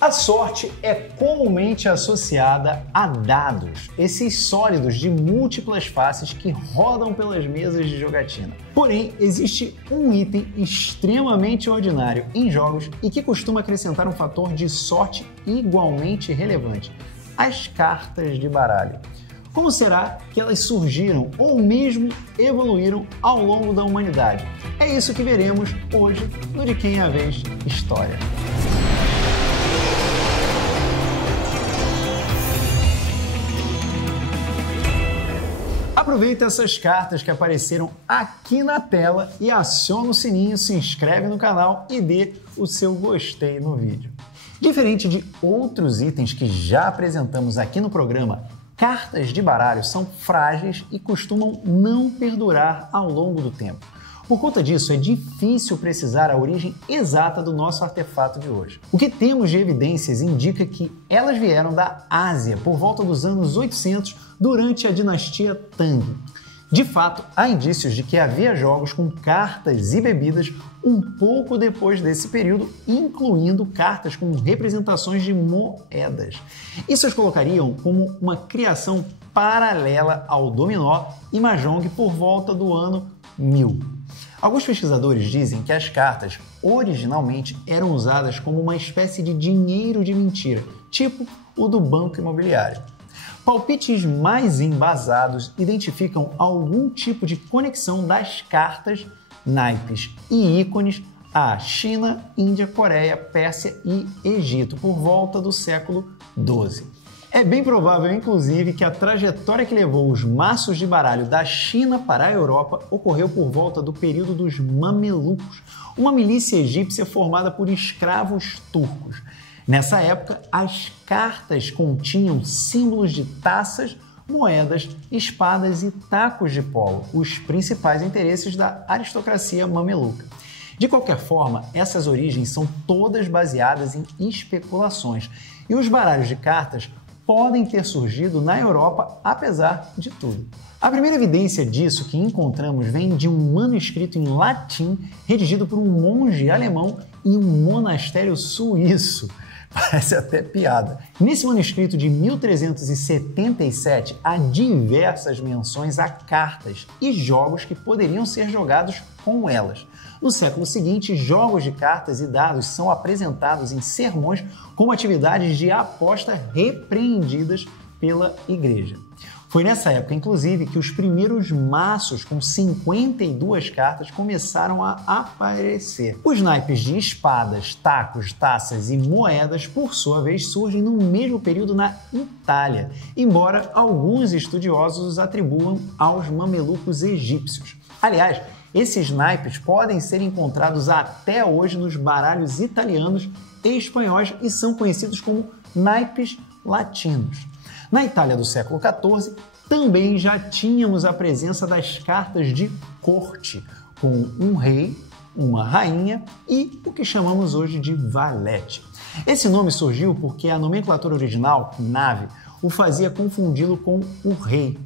A sorte é comumente associada a dados, esses sólidos de múltiplas faces que rodam pelas mesas de jogatina. Porém, existe um item extremamente ordinário em jogos e que costuma acrescentar um fator de sorte igualmente relevante: as cartas de baralho. Como será que elas surgiram ou mesmo evoluíram ao longo da humanidade? É isso que veremos hoje no De Quem é a Vez História. Aproveita essas cartas que apareceram aqui na tela e aciona o sininho, se inscreve no canal e dê o seu gostei no vídeo. Diferente de outros itens que já apresentamos aqui no programa, cartas de baralho são frágeis e costumam não perdurar ao longo do tempo. Por conta disso, é difícil precisar a origem exata do nosso artefato de hoje. O que temos de evidências indica que elas vieram da Ásia por volta dos anos 800 durante a dinastia Tang. De fato, há indícios de que havia jogos com cartas e bebidas um pouco depois desse período, incluindo cartas com representações de moedas. Isso as colocariam como uma criação paralela ao dominó e mahjong por volta do ano 1000. Alguns pesquisadores dizem que as cartas originalmente eram usadas como uma espécie de dinheiro de mentira, tipo o do banco imobiliário. Palpites mais embasados identificam algum tipo de conexão das cartas, naipes e ícones à China, Índia, Coreia, Pérsia e Egito por volta do século XII. É bem provável, inclusive, que a trajetória que levou os maços de baralho da China para a Europa ocorreu por volta do período dos Mamelucos, uma milícia egípcia formada por escravos turcos. Nessa época, as cartas continham símbolos de taças, moedas, espadas e tacos de polo, os principais interesses da aristocracia mameluca. De qualquer forma, essas origens são todas baseadas em especulações, e os baralhos de cartas podem ter surgido na Europa, apesar de tudo. A primeira evidência disso que encontramos vem de um manuscrito em latim redigido por um monge alemão em um monastério suíço. Parece até piada. Nesse manuscrito de 1377, há diversas menções a cartas e jogos que poderiam ser jogados com elas. No século seguinte, jogos de cartas e dados são apresentados em sermões como atividades de aposta repreendidas pela Igreja. Foi nessa época, inclusive, que os primeiros maços com 52 cartas começaram a aparecer. Os naipes de espadas, tacos, taças e moedas, por sua vez, surgem no mesmo período na Itália, embora alguns estudiosos os atribuam aos mamelucos egípcios. Aliás, esses naipes podem ser encontrados até hoje nos baralhos italianos e espanhóis e são conhecidos como naipes latinos. Na Itália do século XIV, também já tínhamos a presença das cartas de corte, com um rei, uma rainha e o que chamamos hoje de valete. Esse nome surgiu porque a nomenclatura original, nave, o fazia confundi-lo com o rei.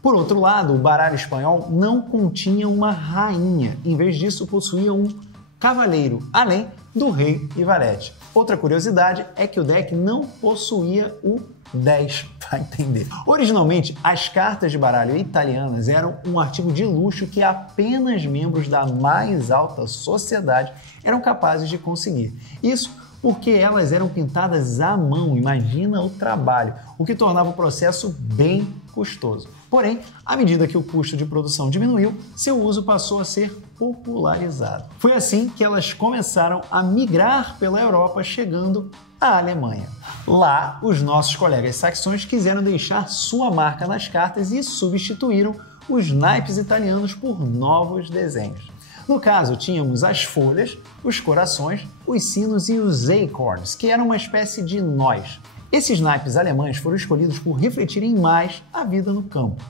Por outro lado, o baralho espanhol não continha uma rainha, em vez disso possuía um cavaleiro, além do rei e valete. Outra curiosidade é que o deck não possuía o 10, para entender. Originalmente, as cartas de baralho italianas eram um artigo de luxo que apenas membros da mais alta sociedade eram capazes de conseguir. Isso porque elas eram pintadas à mão, imagina o trabalho, o que tornava o processo bem custoso. Porém, à medida que o custo de produção diminuiu, seu uso passou a ser popularizado. Foi assim que elas começaram a migrar pela Europa, chegando à Alemanha. Lá, os nossos colegas saxões quiseram deixar sua marca nas cartas e substituíram os naipes italianos por novos desenhos. No caso, tínhamos as folhas, os corações, os sinos e os acorns, que eram uma espécie de nós. Esses naipes alemães foram escolhidos por refletirem mais a vida no campo.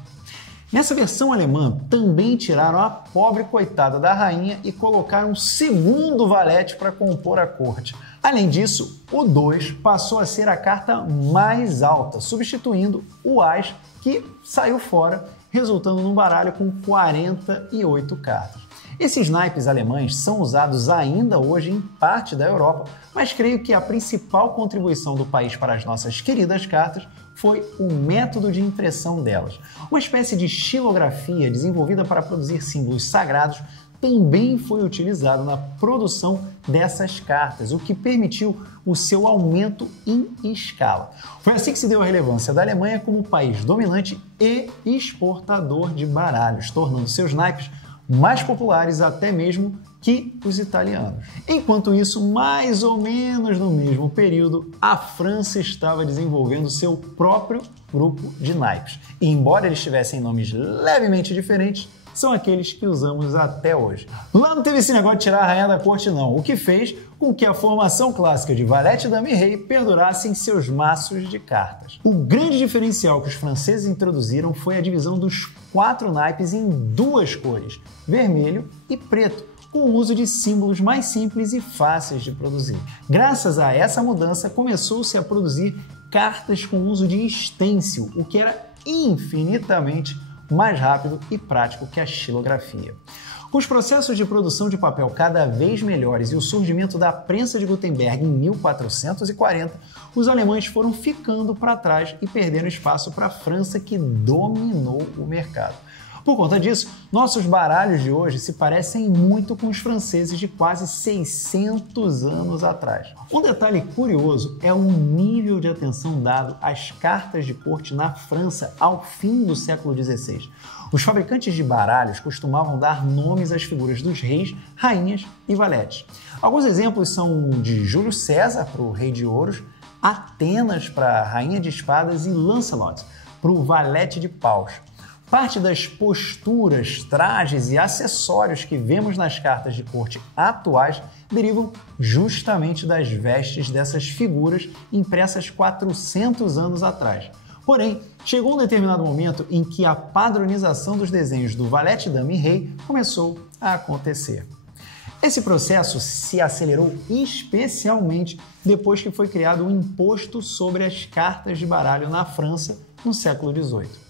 Nessa versão alemã, também tiraram a pobre coitada da rainha e colocaram um segundo valete para compor a corte. Além disso, o 2 passou a ser a carta mais alta, substituindo o As, que saiu fora, resultando num baralho com 48 cartas. Esses naipes alemães são usados ainda hoje em parte da Europa, mas creio que a principal contribuição do país para as nossas queridas cartas foi o método de impressão delas. Uma espécie de xilografia desenvolvida para produzir símbolos sagrados também foi utilizado na produção dessas cartas, o que permitiu o seu aumento em escala. Foi assim que se deu a relevância da Alemanha como país dominante e exportador de baralhos, tornando seus naipes mais populares até mesmo que os italianos. Enquanto isso, mais ou menos no mesmo período, a França estava desenvolvendo seu próprio grupo de naipes. E embora eles tivessem nomes levemente diferentes, são aqueles que usamos até hoje. Lá não teve esse negócio de tirar a rainha da corte não, o que fez com que a formação clássica de valete, dama e rei perdurasse em seus maços de cartas. O grande diferencial que os franceses introduziram foi a divisão dos 4 naipes em 2 cores, vermelho e preto, com o uso de símbolos mais simples e fáceis de produzir. Graças a essa mudança, começou-se a produzir cartas com uso de estêncil, o que era infinitamente mais rápido e prático que a xilografia. Com os processos de produção de papel cada vez melhores e o surgimento da prensa de Gutenberg em 1440, os alemães foram ficando para trás e perdendo espaço para a França, que dominou o mercado. Por conta disso, nossos baralhos de hoje se parecem muito com os franceses de quase 600 anos atrás. Um detalhe curioso é o nível de atenção dado às cartas de corte na França ao fim do século XVI. Os fabricantes de baralhos costumavam dar nomes às figuras dos reis, rainhas e valetes. Alguns exemplos são de Júlio César para o rei de ouros, Atenas para a rainha de espadas e Lancelot para o valete de paus. Parte das posturas, trajes e acessórios que vemos nas cartas de corte atuais derivam justamente das vestes dessas figuras impressas 400 anos atrás. Porém, chegou um determinado momento em que a padronização dos desenhos do valete, dama e rei começou a acontecer. Esse processo se acelerou especialmente depois que foi criado o imposto sobre as cartas de baralho na França no século XVIII.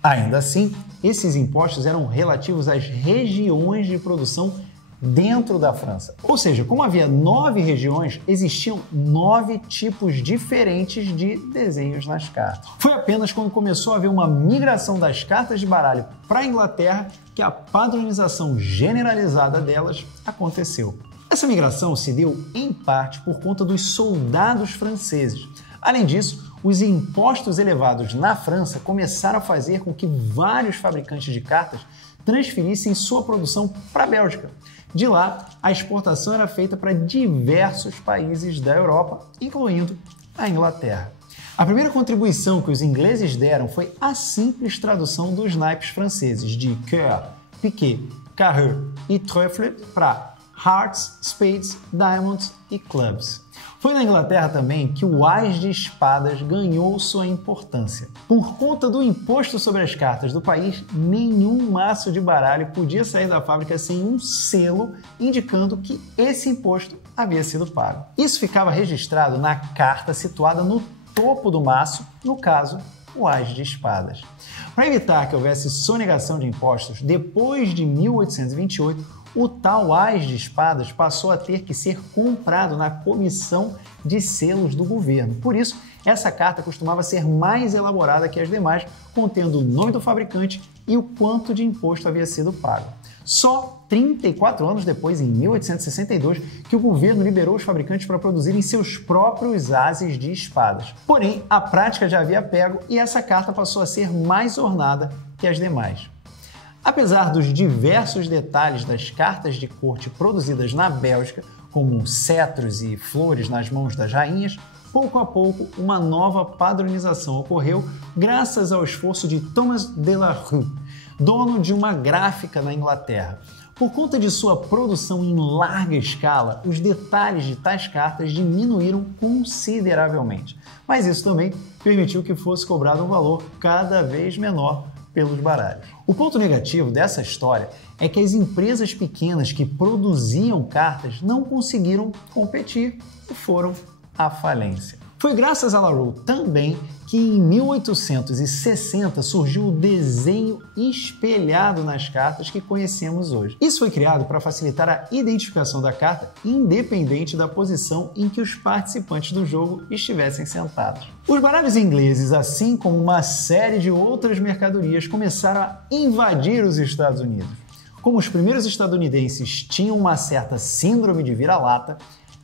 Ainda assim, esses impostos eram relativos às regiões de produção dentro da França. Ou seja, como havia 9 regiões, existiam 9 tipos diferentes de desenhos nas cartas. Foi apenas quando começou a haver uma migração das cartas de baralho para a Inglaterra que a padronização generalizada delas aconteceu. Essa migração se deu, em parte, por conta dos soldados franceses. Além disso, os impostos elevados na França começaram a fazer com que vários fabricantes de cartas transferissem sua produção para a Bélgica. De lá, a exportação era feita para diversos países da Europa, incluindo a Inglaterra. A primeira contribuição que os ingleses deram foi a simples tradução dos naipes franceses de cœur, piquet, carré e trèfle para hearts, spades, diamonds e clubs. Foi na Inglaterra também que o as de espadas ganhou sua importância. Por conta do imposto sobre as cartas do país, nenhum maço de baralho podia sair da fábrica sem um selo indicando que esse imposto havia sido pago. Isso ficava registrado na carta situada no topo do maço, no caso, o as de espadas. Para evitar que houvesse sonegação de impostos, depois de 1828, o tal as de espadas passou a ter que ser comprado na comissão de selos do governo. Por isso, essa carta costumava ser mais elaborada que as demais, contendo o nome do fabricante e o quanto de imposto havia sido pago. Só 34 anos depois, em 1862, que o governo liberou os fabricantes para produzirem seus próprios ases de espadas. Porém, a prática já havia pego e essa carta passou a ser mais ornada que as demais. Apesar dos diversos detalhes das cartas de corte produzidas na Bélgica, como cetros e flores nas mãos das rainhas, pouco a pouco uma nova padronização ocorreu graças ao esforço de Thomas de la Rue, dono de uma gráfica na Inglaterra. Por conta de sua produção em larga escala, os detalhes de tais cartas diminuíram consideravelmente, mas isso também permitiu que fosse cobrado um valor cada vez menor pelos baralhos. O ponto negativo dessa história é que as empresas pequenas que produziam cartas não conseguiram competir e foram à falência. Foi graças a La Rue também que em 1860 surgiu o desenho espelhado nas cartas que conhecemos hoje. Isso foi criado para facilitar a identificação da carta independente da posição em que os participantes do jogo estivessem sentados. Os baralhos ingleses, assim como uma série de outras mercadorias, começaram a invadir os Estados Unidos. Como os primeiros estadunidenses tinham uma certa síndrome de vira-lata,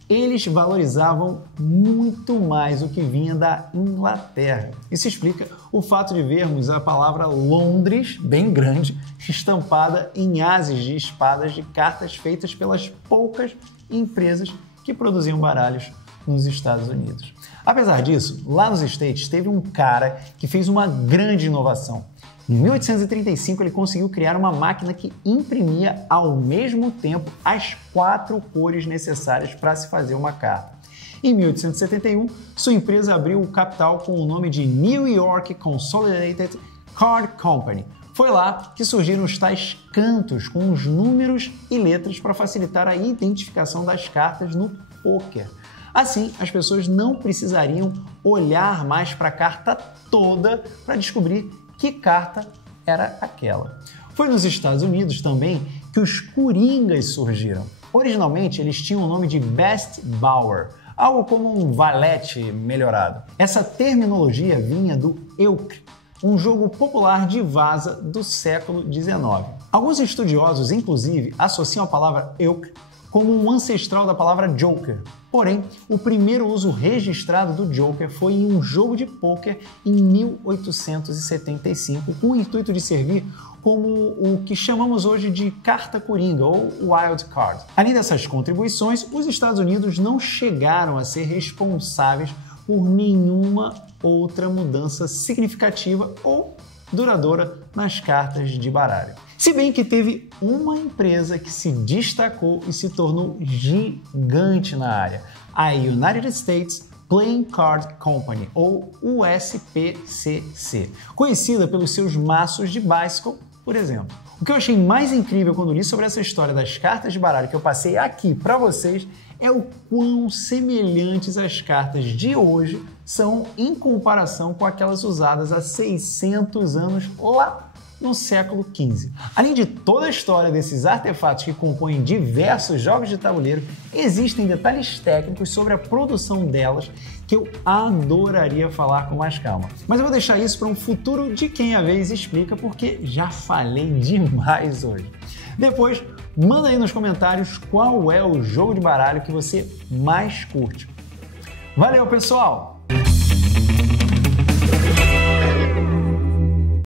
eles valorizavam muito mais o que vinha da Inglaterra. Isso explica o fato de vermos a palavra Londres, bem grande, estampada em ases de espadas de cartas feitas pelas poucas empresas que produziam baralhos nos Estados Unidos. Apesar disso, lá nos States teve um cara que fez uma grande inovação. Em 1835, ele conseguiu criar uma máquina que imprimia ao mesmo tempo as 4 cores necessárias para se fazer uma carta. Em 1871, sua empresa abriu o capital com o nome de New York Consolidated Card Company. Foi lá que surgiram os tais cantos com os números e letras para facilitar a identificação das cartas no pôquer. Assim, as pessoas não precisariam olhar mais para a carta toda para descobrir que carta era aquela. Foi nos Estados Unidos também que os coringas surgiram. Originalmente, eles tinham o nome de Best Bower, algo como um valete melhorado. Essa terminologia vinha do euchre, um jogo popular de vaza do século XIX. Alguns estudiosos, inclusive, associam a palavra euchre como um ancestral da palavra joker. Porém, o primeiro uso registrado do joker foi em um jogo de pôquer em 1875, com o intuito de servir como o que chamamos hoje de carta coringa ou wild card. Além dessas contribuições, os Estados Unidos não chegaram a ser responsáveis por nenhuma outra mudança significativa ou duradoura nas cartas de baralho. Se bem que teve uma empresa que se destacou e se tornou gigante na área, a United States Playing Card Company, ou USPCC, conhecida pelos seus maços de bicycle, por exemplo. O que eu achei mais incrível quando li sobre essa história das cartas de baralho que eu passei aqui para vocês é o quão semelhantes as cartas de hoje são em comparação com aquelas usadas há 600 anos lá no século XV. Além de toda a história desses artefatos que compõem diversos jogos de tabuleiro, existem detalhes técnicos sobre a produção delas que eu adoraria falar com mais calma. Mas eu vou deixar isso para um futuro de Quem a Vez Explica, porque já falei demais hoje. Depois, manda aí nos comentários qual é o jogo de baralho que você mais curte. Valeu, pessoal!